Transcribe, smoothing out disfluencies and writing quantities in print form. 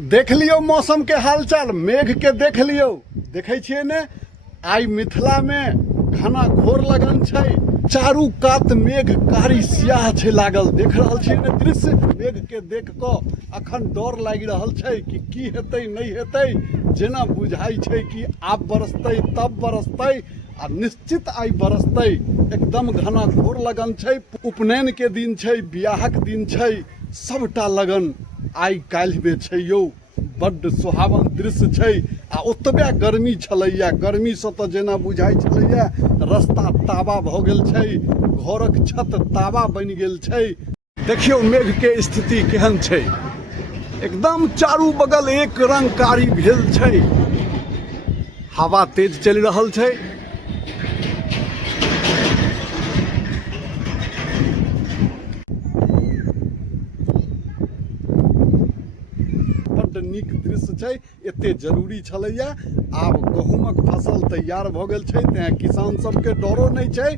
देख लियो मौसम के हालचाल, मेघ के देख लियो। देखे छिए ने आई मिथिला में घना घोर लगन छै, चारू कात मेघ कारी स्याह छै लागल। देख रहल छिए ने दृश्य, मेघ के देख कऽ अखन डर लागि रहल छै कि की हेतै नहीं हेतै। जेना बुझाई छै कि आब बरसतै तब बरसतै, आ निश्चित आई बरसतै। एकदम घना घोर लगन छै, उपनयन के दिन छै, बियाहक दिन छै, सबटा लगन आई काल्हि में छै यौ। बड्ड सुहावन दृश्य छै, आ ओतबे गर्मी छलैया। गर्मी से तऽ जेना बुझाई छलैया रास्ता ताबा भऽ गेल छै, घरक छत ताबा बनि गेल छै। देखियौ मेघ के स्थिति केहन छै, एकदम चारू बगल एक रंग कारी भेल छै। हवा तेज चलि रहल छै। बड्ड नीक दृश्य छै, एते जरूरी छलैया। आब गहूमक फसल तैयार भऽ गेल छै, तें किसान सबके डरो नहीं छै।